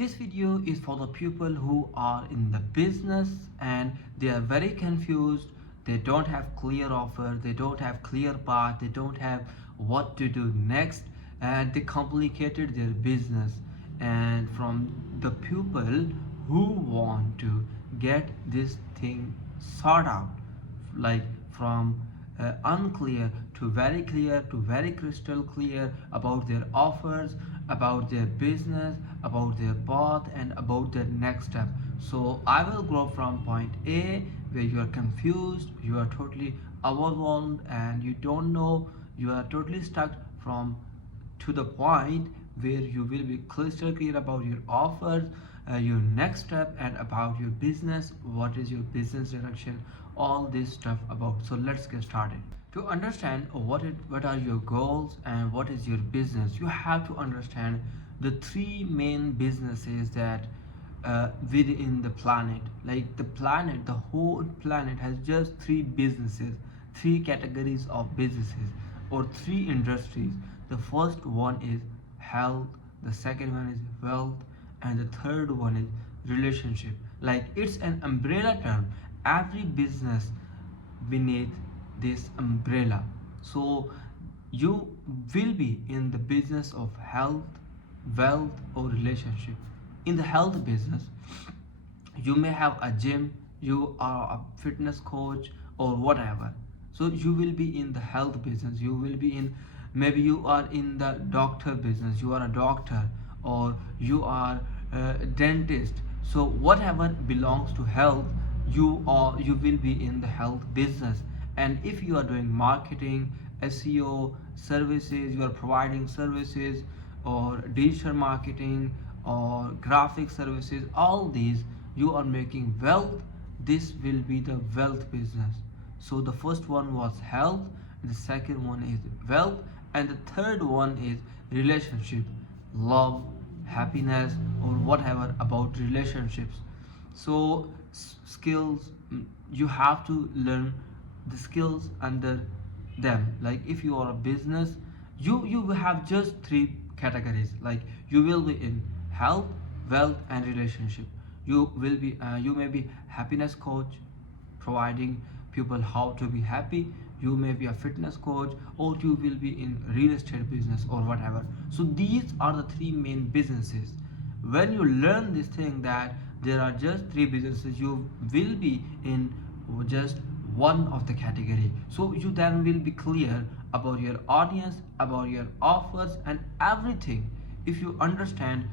This video is for the people who are in the business and they are very confused. They don't have clear offer, they don't have clear path, they don't have what to do next, and they complicated their business. And from the people who want to get this thing sorted out, like from unclear to very clear to very crystal clear about their offers, about their business, about their path, and about their next step. So I will go from point A where you are confused, you are totally overwhelmed, and you don't know, you are totally stuck, from to the point where you will be crystal clear about your offers, your next step, and about your business, what is your business direction, all this stuff about. So let's get started. To understand what are your goals and what is your business, you have to understand the three main businesses that within the planet. Like the planet, the whole planet has just three businesses, three categories of businesses, or three industries. The first one is health, the second one is wealth, and the third one is relationship. Like it's an umbrella term. Every business beneath this umbrella. So you will be in the business of health, wealth, or relationship. In the health business, you may have a gym, you are a fitness coach, or whatever. So you will be in the health business, you will be in, maybe you are in the doctor business, you are a doctor, or you are a dentist. So whatever belongs to health, you will be in the health business. And if you are doing marketing, SEO services, you are providing services, or digital marketing, or graphic services, all these, you are making wealth, this will be the wealth business. So the first one was health, the second one is wealth, and the third one is relationship, love, happiness, or whatever about relationships. So skills, you have to learn the skills under them. Like if you are a business, you will have just three categories. Like you will be in health, wealth, and relationship. You may be happiness coach, providing people how to be happy. You may be a fitness coach, or you will be in real estate business, or whatever. So these are the three main businesses. When you learn this thing that there are just three businesses, you will be in just one of the category. So you then will be clear about your audience, about your offers, and everything, if you understand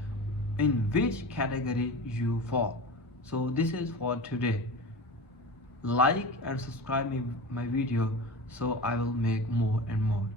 in which category you fall. So this is for today. Like and subscribe my video, so I will make more and more.